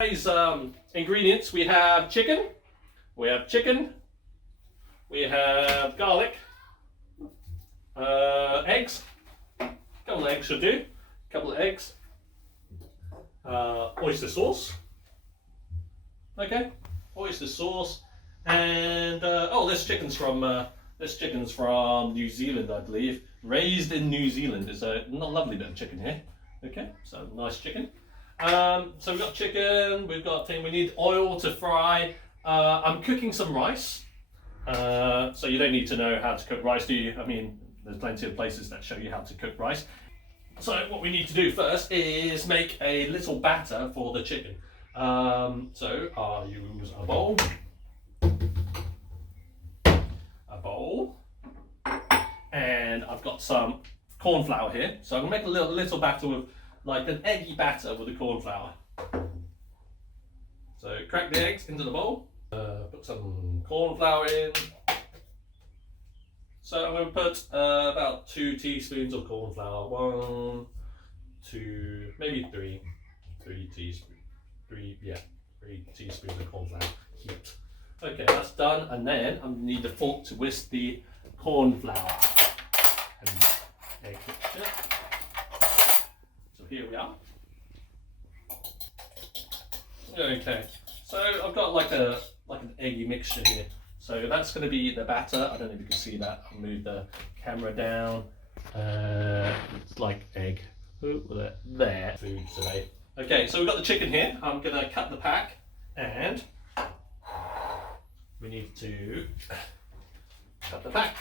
Today's ingredients, we have chicken, we have garlic, eggs, a couple of eggs should do, oyster sauce, okay, oyster sauce, and this chicken's from New Zealand, I believe, raised in New Zealand. It's a lovely bit of chicken here, okay, so nice chicken. So we've got chicken, we need oil to fry. I'm cooking some rice. So you don't need to know how to cook rice, do you? I mean, there's plenty of places that show you how to cook rice. So what we need to do first is make a little batter for the chicken. So I'll use a bowl, and I've got some corn flour here. So I'm gonna make a little batter with like an eggy batter with the corn flour. So crack the eggs into the bowl, put some corn flour in. So I'm going to put about 2 teaspoons of corn flour. 1, 2, maybe 3 teaspoons. 3 teaspoons of corn flour. Heat. Okay, that's done, and then I need the fork to whisk the corn flour and egg mixture. So here we are. Okay, so I've got like an eggy mixture here. So that's going to be the batter. I don't know if you can see that. I'll move the camera down. It's like egg. Ooh, there. Food today. Okay, so we've got the chicken here. I'm going to cut the pack, and we need to cut the pack.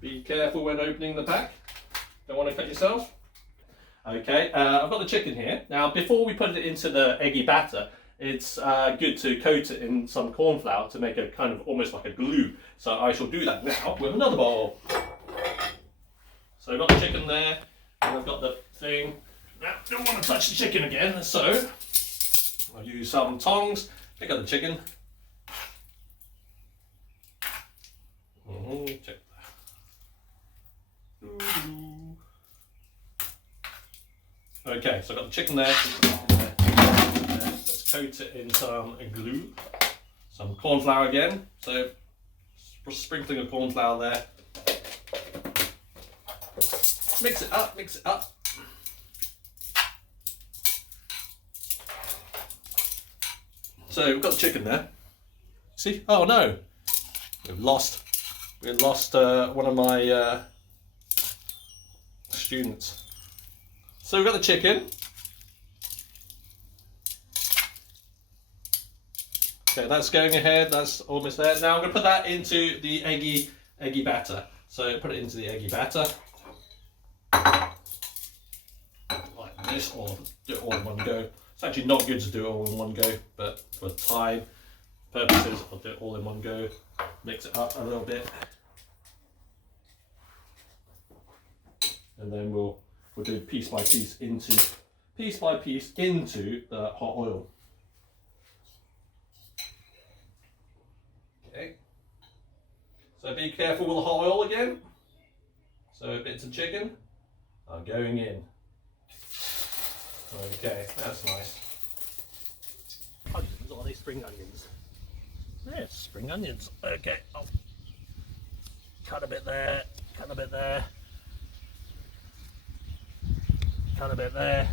Be careful when opening the pack. Don't want to cut yourself. Okay, I've got the chicken here. Now, before we put it into the eggy batter, it's good to coat it in some corn flour to make a kind of almost like a glue. So I shall do that now with another bowl. So I've got the chicken there, and I've got the thing. Now, don't want to touch the chicken again, so I'll use some tongs, pick up the chicken. Check that. Okay, so I've got the chicken there. Let's coat it in some glue, some corn flour again. So sprinkling of corn flour there. Mix it up, mix it up. So we've got the chicken there. See? Oh no, we lost one of my students. So we've got the chicken. Okay, that's going ahead, that's almost there. Now I'm going to put that into the eggy batter. So put it into the eggy batter. Like this, or do it all in one go. It's actually not good to do it all in one go, but for time purposes, I'll do it all in one go. Mix it up a little bit. And then we'll do piece by piece into the hot oil. Okay. So be careful with the hot oil again. So bits of chicken are going in. Okay, that's nice. Onions, or are they spring onions? Yes, spring onions. Okay, I'll cut a bit there, cut a bit there. Cut a bit there.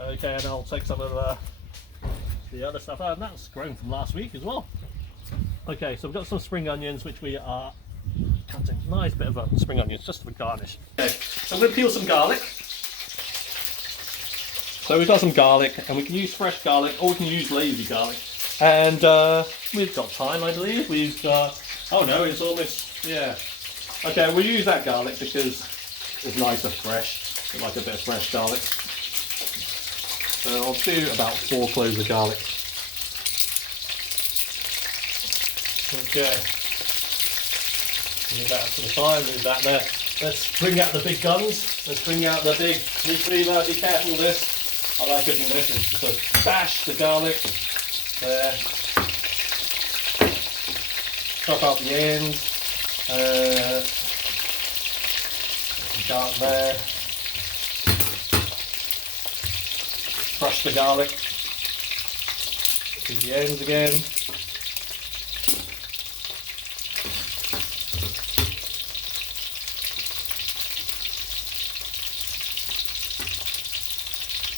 Okay, and I'll take some of the other stuff out, and that's grown from last week as well. Okay, so we've got some spring onions which we are cutting. Nice bit of spring onions just for garnish. Okay, so I'm going to peel some garlic. So we've got some garlic, and we can use fresh garlic, or we can use lazy garlic. And we've got thyme, I believe. We've got, oh no, it's almost, yeah. Okay, we'll use that garlic because it's nicer fresh. I like a bit of fresh garlic. So I'll do about 4 cloves of garlic. Okay. Move that to the side, move that there. Let's bring out the big guns. Let's bring out the big retriever. Be careful with this. I like cooking this. It's just bash the garlic. There. Chop out the ends. Garlic there. Crush the garlic to the ends again.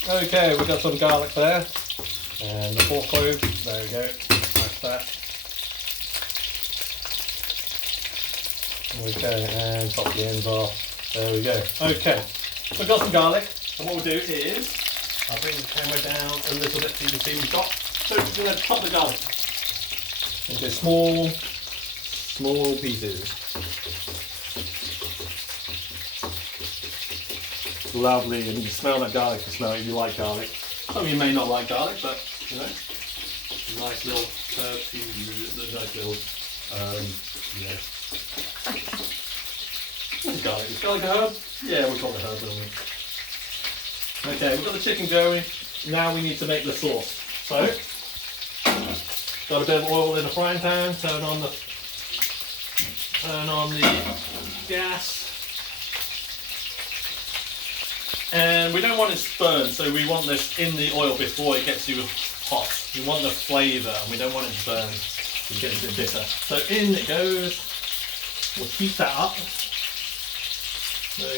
Okay, we've got some garlic there. And the 4 cloves, there we go, smash that. Okay, and chop the ends off. There we go. Okay, so we've got some garlic, and what we'll do is, I'll bring the camera down a little bit so you can see me chop. So we're going to chop the garlic into small pieces. It's lovely, and you can smell that garlic, you smell it if you like garlic. Some of you may not like garlic, but you know, nice little herb to use, nice little, yeah. What's garlic? Is garlic a herb? Yeah, we'll call it herb, don't we? Okay, we've got the chicken going. Now we need to make the sauce. So, got a bit of oil in the frying pan. Turn on the gas. And we don't want it burned, so we want this in the oil before it gets too hot. We want the flavour, and we don't want it to burn. We get a bit bitter. So in it goes. We'll heat that up.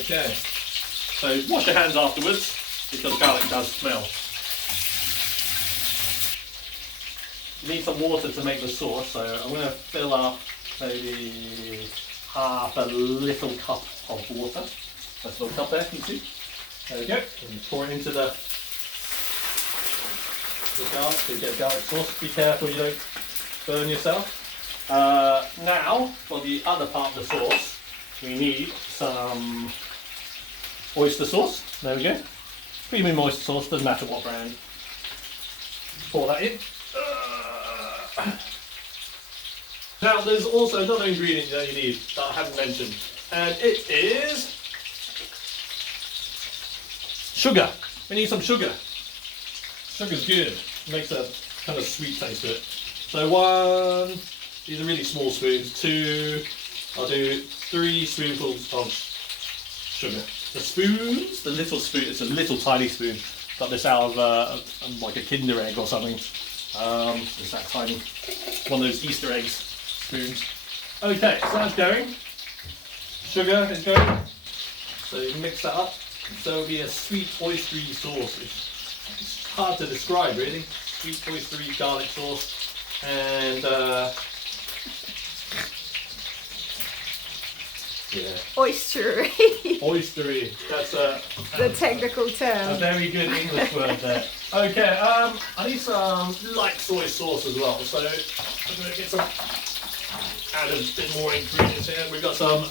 Okay. So wash your hands afterwards, because garlic does smell. You need some water to make the sauce, so I'm going to fill up maybe half a little cup of water. That's a little cup there, can you see? There we go. And pour it into the garlic, so you get garlic sauce. Be careful you don't burn yourself. Now, for the other part of the sauce, we need some oyster sauce. There we go. Premium oyster sauce, doesn't matter what brand. Pour that in. Now, there's also another ingredient that you need that I haven't mentioned, and it is sugar. We need some sugar. Sugar's good. It makes a kind of sweet taste to it. So 1, these are really small spoons. 2, I'll do 3 spoonfuls of sugar. The spoons, the little spoon, it's a little tiny spoon. Got this out of like a Kinder egg or something. It's that tiny, one of those Easter eggs spoons. Okay, so that's going. Sugar is going. So you mix that up. So it'll be a sweet oystery sauce. It's hard to describe really. Sweet oystery garlic sauce. And yeah. Oystery. Oystery. That's the technical term. A very good English word there. Okay, I need some light soy sauce as well. So I'm going to get some, add a bit more ingredients here. We've got some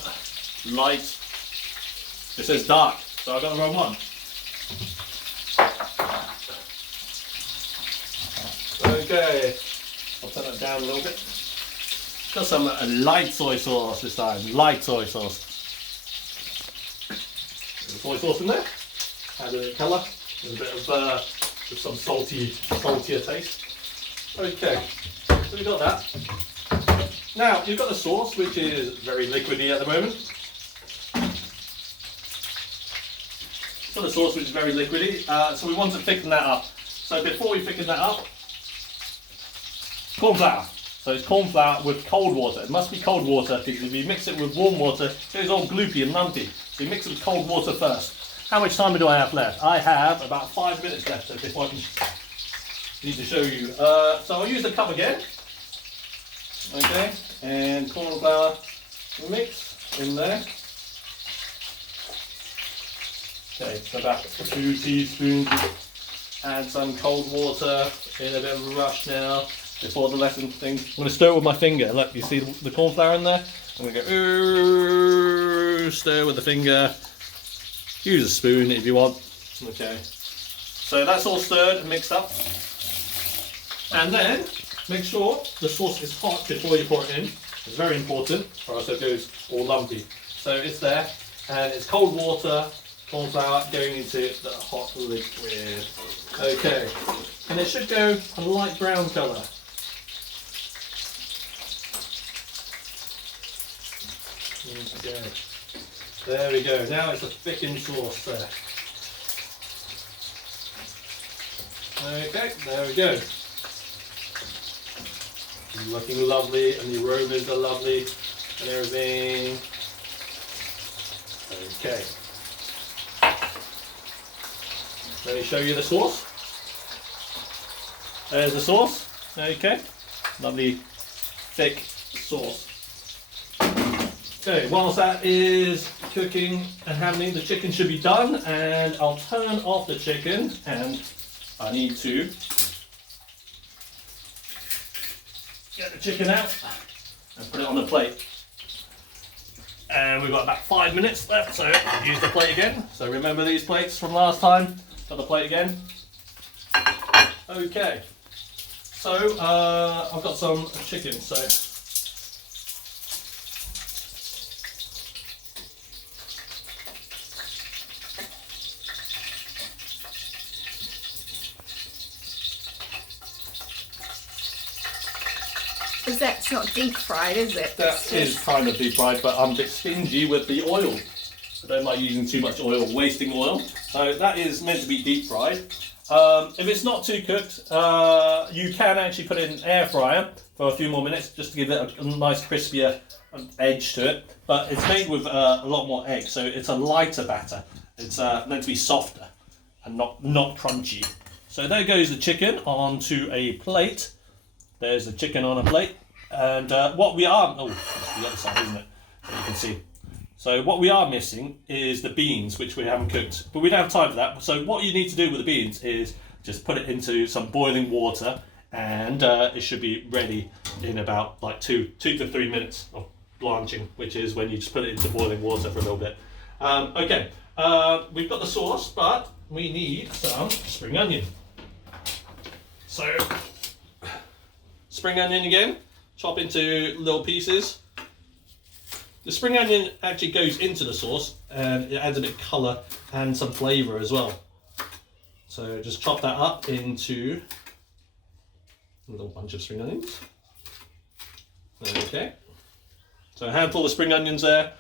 light, it says dark, so I got the wrong one. Okay, I'll turn that down a little bit. Got some light soy sauce this time, light soy sauce. There's soy sauce in there, add a bit of colour, there's a bit of with some saltier taste. Okay, so we've got that. Now, you've got the sauce, which is very liquidy at the moment. Got the sauce, which is very liquidy, so we want to thicken that up. So before we thicken that up, corn flour. So it's corn flour with cold water. It must be cold water, because if you mix it with warm water, it goes all gloopy and lumpy. So you mix it with cold water first. How much time do I have left? I have about 5 minutes left, so before I can need to show you. So I'll use the cup again. Okay, and corn flour mix in there. Okay, so about 2 teaspoons. Add some cold water in a bit of a rush now before the lesson thing. I'm going to stir it with my finger. Look, you see the corn flour in there? I'm going to go ooh, stir with the finger. Use a spoon if you want. Okay, so that's all stirred and mixed up. And then make sure the sauce is hot before you pour it in. It's very important, or else it goes all lumpy. So it's there, and it's cold water, corn flour going into the hot liquid. Okay, and it should go a light brown colour. Okay. There we go. Now it's a thickened sauce there. Okay, there we go. Looking lovely, and the aromas are lovely, and everything. Okay. Let me show you the sauce. There's the sauce. Okay. Lovely, thick sauce. Okay, whilst that is cooking and happening, the chicken should be done, and I'll turn off the chicken, and I need to get the chicken out and put it on the plate. And we've got about 5 minutes left, so use the plate again. So remember these plates from last time? Got the plate again. Okay. So I've got some chicken. So That's not deep fried, is it? that is kind of deep fried, but I'm a bit stingy with the oil. I don't like using too much oil, wasting oil. So that is meant to be deep fried. If it's not too cooked, you can actually put it in an air fryer for a few more minutes just to give it a nice crispier edge to it. But it's made with a lot more egg, so it's a lighter batter. It's meant to be softer and not crunchy. So there goes the chicken onto a plate. There's the chicken on a plate. And what we are... Oh, that's the other side, isn't it? So you can see. So what we are missing is the beans, which we haven't cooked. But we don't have time for that. So what you need to do with the beans is just put it into some boiling water, and it should be ready in about like two to 3 minutes of blanching, which is when you just put it into boiling water for a little bit. Okay, we've got the sauce, but we need some spring onion. So, spring onion again, chop into little pieces. The spring onion actually goes into the sauce and it adds a bit of colour and some flavour as well. So just chop that up into a little bunch of spring onions. Okay. So a handful of spring onions there.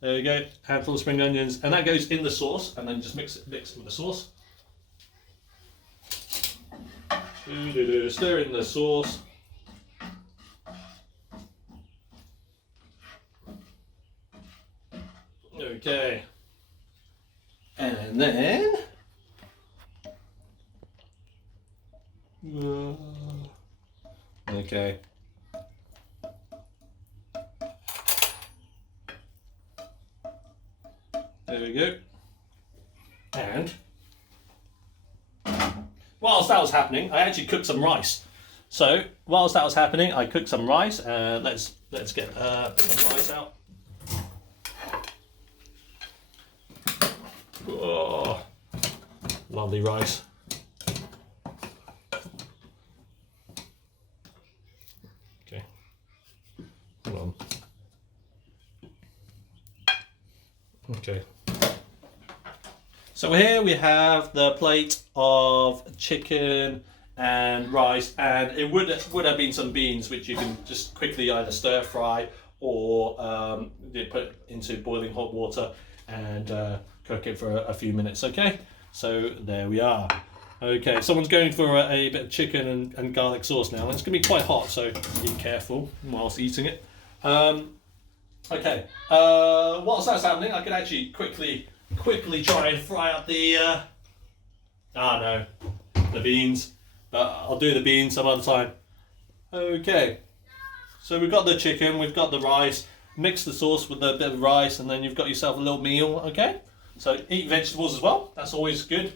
There we go, handful of spring onions. And that goes in the sauce, and then just mix it with the sauce. Stir in the sauce. Okay. And then okay. There we go. And whilst that was happening, I actually cooked some rice. So whilst that was happening, I cooked some rice. Let's get some rice out. Oh, lovely rice. Okay, hold on. Okay. So here we have the plate of chicken and rice, and it would have been some beans, which you can just quickly either stir fry or put into boiling hot water and cook it for a few minutes. Okay, so there we are. Okay, someone's going for a bit of chicken and garlic sauce now. It's going to be quite hot, so be careful whilst eating it. Okay, whilst that's happening, I could actually quickly try and fry up the the beans, but I'll do the beans some other time. Okay, so we've got the chicken, we've got the rice. Mix the sauce with a bit of rice, and then you've got yourself a little meal. Okay, so eat vegetables as well. That's always good.